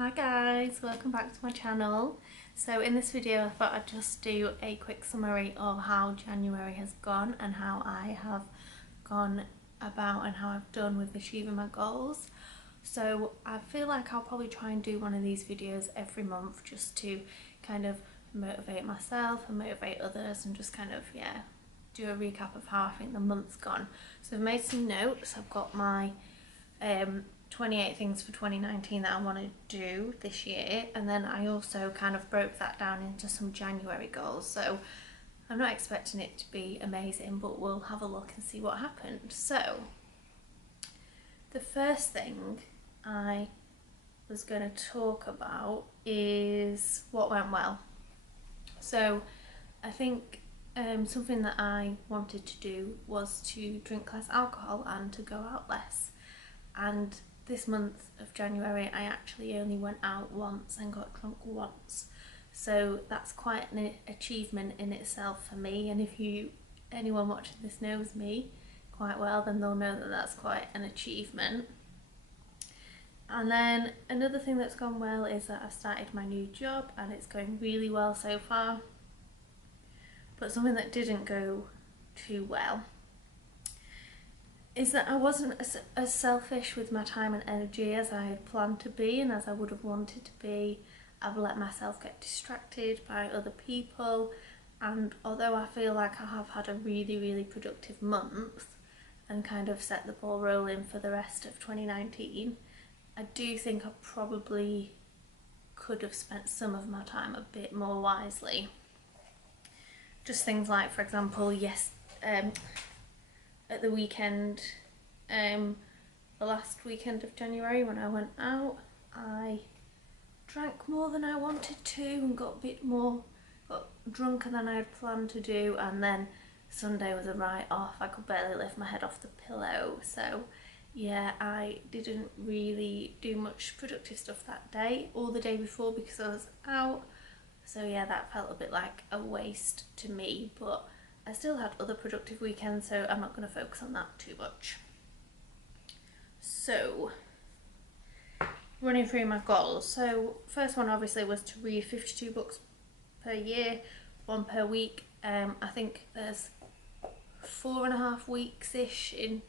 Hi guys, welcome back to my channel. So in this video I thought I'd just do a quick summary of how January has gone and how I have gone about and how I've done with achieving my goals. So I feel like I'll probably try and do one of these videos every month just to kind of motivate myself and motivate others and just kind of, yeah, do a recap of how I think the month's gone. So I've made some notes. I've got my 28 things for 2019 that I want to do this year, and then I also kind of broke that down into some January goals. So I'm not expecting it to be amazing, but we'll have a look and see what happened. So the first thing I was going to talk about is what went well. So I think something that I wanted to do was to drink less alcohol and to go out less. And this month of January I actually only went out once and got drunk once, so that's quite an achievement in itself for me. And if anyone watching this knows me quite well, then they'll know that that's quite an achievement. And then another thing that's gone well is that I've started my new job and it's going really well so far. But something that didn't go too well is that I wasn't as selfish with my time and energy as I had planned to be and as I would have wanted to be. I've let myself get distracted by other people, and although I feel like I have had a really productive month and kind of set the ball rolling for the rest of 2019, I do think I probably could have spent some of my time a bit more wisely. Just things like, for example, at the weekend, the last weekend of January when I went out, I drank more than I wanted to and got drunker than I had planned to do, and then Sunday was a write-off. I could barely lift my head off the pillow. So yeah, I didn't really do much productive stuff that day or the day before because I was out. So yeah, that felt a bit like a waste to me, but I still had other productive weekends, so I'm not going to focus on that too much. So, running through my goals. So, first one obviously was to read 52 books per year, one per week. I think there's 4.5 weeks-ish in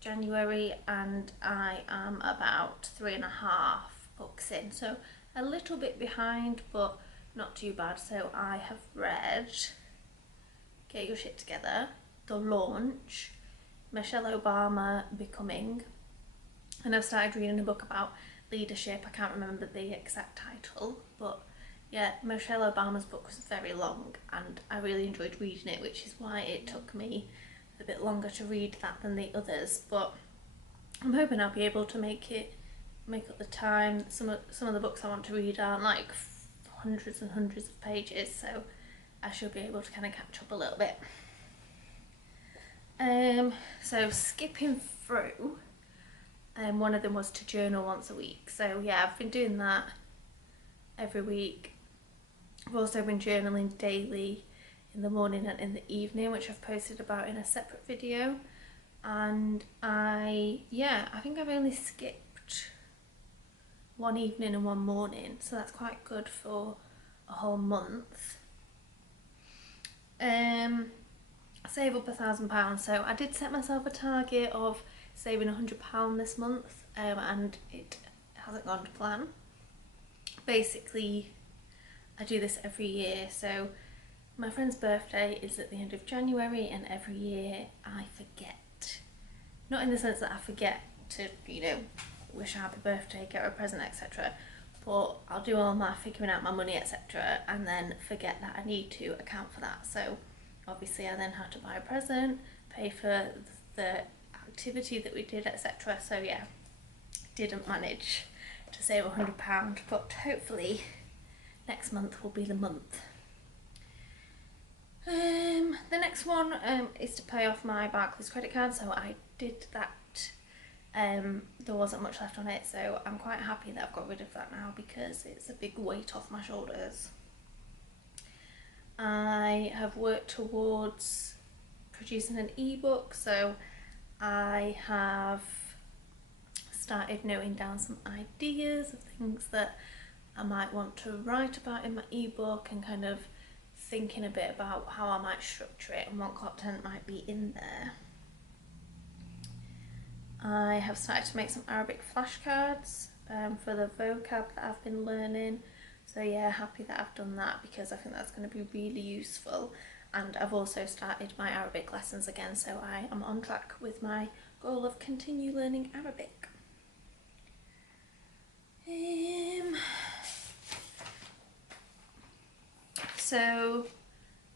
January, and I am about 3.5 books in. So, a little bit behind, but not too bad. So, I have read Get Your Shit Together, The Launch, Michelle Obama, Becoming, and I've started reading a book about leadership. I can't remember the exact title, but yeah, Michelle Obama's book was very long and I really enjoyed reading it, which is why it took me a bit longer to read that than the others. But I'm hoping I'll be able to make up the time. Some of the books I want to read aren't like hundreds and hundreds of pages, so I should be able to kind of catch up a little bit. So skipping through, one of them was to journal once a week. So yeah, I've been doing that every week. I've also been journaling daily in the morning and in the evening, which I've posted about in a separate video. And I think I've only skipped one evening and one morning, so that's quite good for a whole month. Save up £1,000. So I did set myself a target of saving £100 this month, and it hasn't gone to plan. Basically, I do this every year. So my friend's birthday is at the end of January, and every year I forget. Not in the sense that I forget to, wish her happy birthday, get her a present, etc. But I'll do all my figuring out my money, etc. and then forget that I need to account for that. So obviously I then had to buy a present, pay for the activity that we did, etc. So yeah, didn't manage to save £100, but hopefully next month will be the month. The next one is to pay off my Barclays credit card, so I did that. There wasn't much left on it, so I'm quite happy that I've got rid of that now because it's a big weight off my shoulders. I have worked towards producing an ebook, so I have started noting down some ideas of things that I might want to write about in my ebook, and kind of thinking a bit about how I might structure it and what content might be in there. I have started to make some Arabic flashcards for the vocab that I've been learning. So yeah, happy that I've done that, because I think that's going to be really useful. And I've also started my Arabic lessons again, so I am on track with my goal of continue learning Arabic. So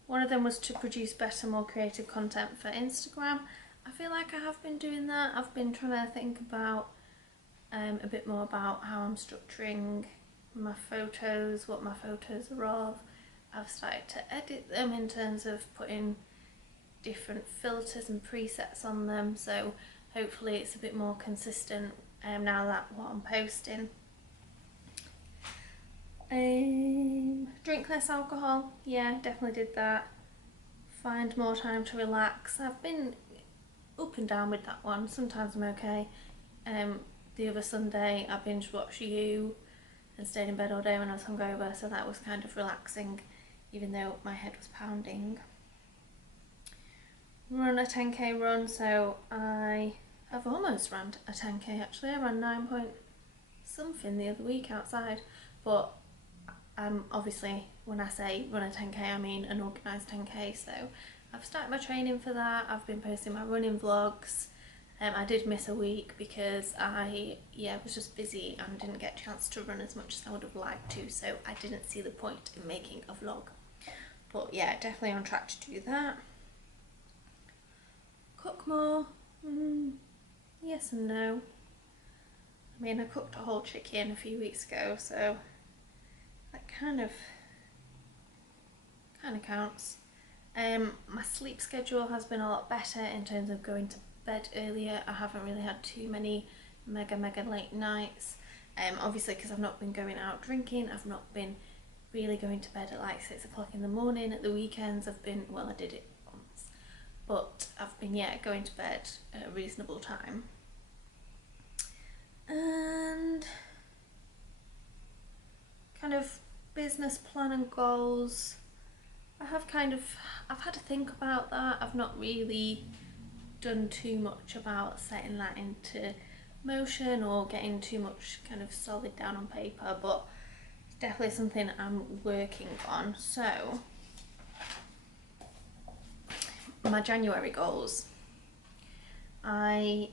one of them was to produce better, more creative content for Instagram. I feel like I have been doing that. I've been trying to think about a bit more about how I'm structuring my photos, what my photos are of. I've started to edit them in terms of putting different filters and presets on them, so hopefully it's a bit more consistent now that what I'm posting. Drink less alcohol, yeah, definitely did that. Find more time to relax. I've been up and down with that one. Sometimes I'm okay. The other Sunday I binge watched You and stayed in bed all day when I was hungover, so that was kind of relaxing, even though my head was pounding. Run a 10k run, so I have almost run a 10k actually. I ran 9 point something the other week outside, but obviously when I say run a 10k I mean an organised 10k, so I've started my training for that. I've been posting my running vlogs. I did miss a week because I was just busy and didn't get a chance to run as much as I would have liked to, so I didn't see the point in making a vlog. But yeah, definitely on track to do that. Cook more? Yes and no. I mean, I cooked a whole chicken a few weeks ago, so that kind of counts. My sleep schedule has been a lot better in terms of going to bed earlier. I haven't really had too many mega late nights. Obviously because I've not been going out drinking, I've not been really going to bed at like 6 o'clock in the morning. At the weekends I've been, well, I did it once, but I've been going to bed at a reasonable time. And kind of business plan and goals, I've had to think about that. I've not really done too much about setting that into motion or getting too much kind of solid down on paper, but it's definitely something I'm working on. So my January goals, I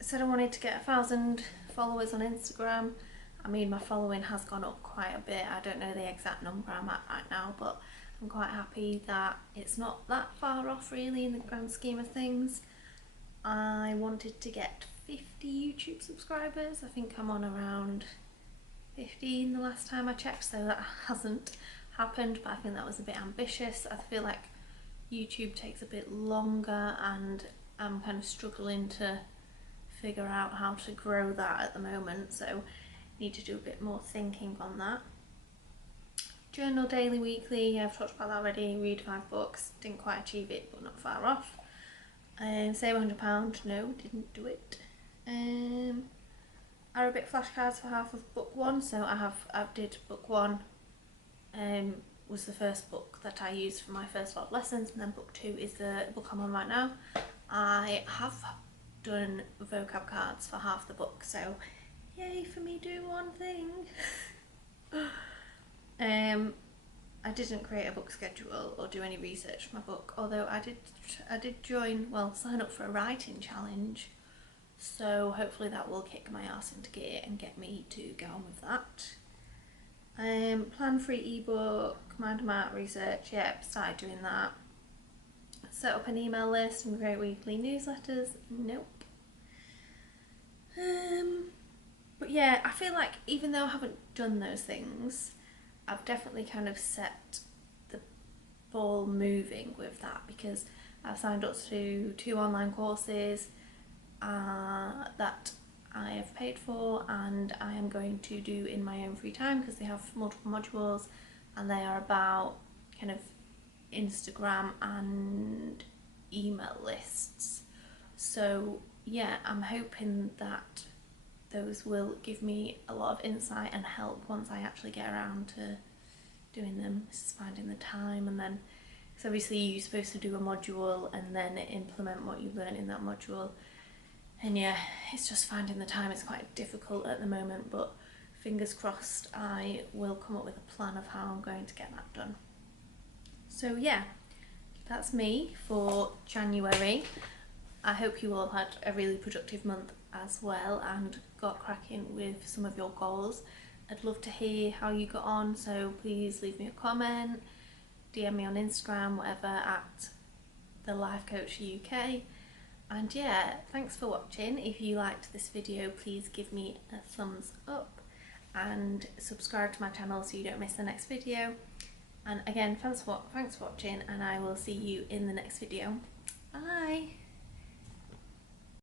said I wanted to get 1,000 followers on Instagram. I mean, my following has gone up quite a bit. I don't know the exact number I'm at right now, but I'm quite happy that it's not that far off really in the grand scheme of things. I wanted to get 50 YouTube subscribers. I think I'm on around 15 the last time I checked, so that hasn't happened, but I think that was a bit ambitious. I feel like YouTube takes a bit longer and I'm kind of struggling to figure out how to grow that at the moment, so need to do a bit more thinking on that. Journal daily, weekly, I've talked about that already. Read 5 books, didn't quite achieve it, but not far off. Save £100, no, didn't do it. Arabic flashcards for half of book 1, so I did book 1, was the first book that I used for my first lot of lessons, and then book 2 is the book I'm on right now. I have done vocab cards for half the book, so yay for me doing one thing. I didn't create a book schedule or do any research for my book, although I did sign up for a writing challenge, so hopefully that will kick my ass into gear and get me to get on with that. Plan free ebook, mind my research, started doing that. Set up an email list and create weekly newsletters, nope. But yeah, I feel like even though I haven't done those things, I've definitely kind of set the ball moving with that, because I've signed up to 2 online courses that I have paid for and I am going to do in my own free time, because they have multiple modules and they are about kind of Instagram and email lists. So yeah, I'm hoping that those will give me a lot of insight and help once I actually get around to doing them. It's just finding the time, and then so obviously you're supposed to do a module and then implement what you learn in that module, and yeah, it's just finding the time. It's quite difficult at the moment, but fingers crossed I will come up with a plan of how I'm going to get that done. So yeah, that's me for January. I hope you all had a really productive month as well and got cracking with some of your goals. I'd love to hear how you got on, so please leave me a comment, DM me on Instagram, whatever, at the Life Coach UK. And yeah, thanks for watching. If you liked this video, please give me a thumbs up and subscribe to my channel so you don't miss the next video. And again, thanks for watching, and I will see you in the next video. Bye!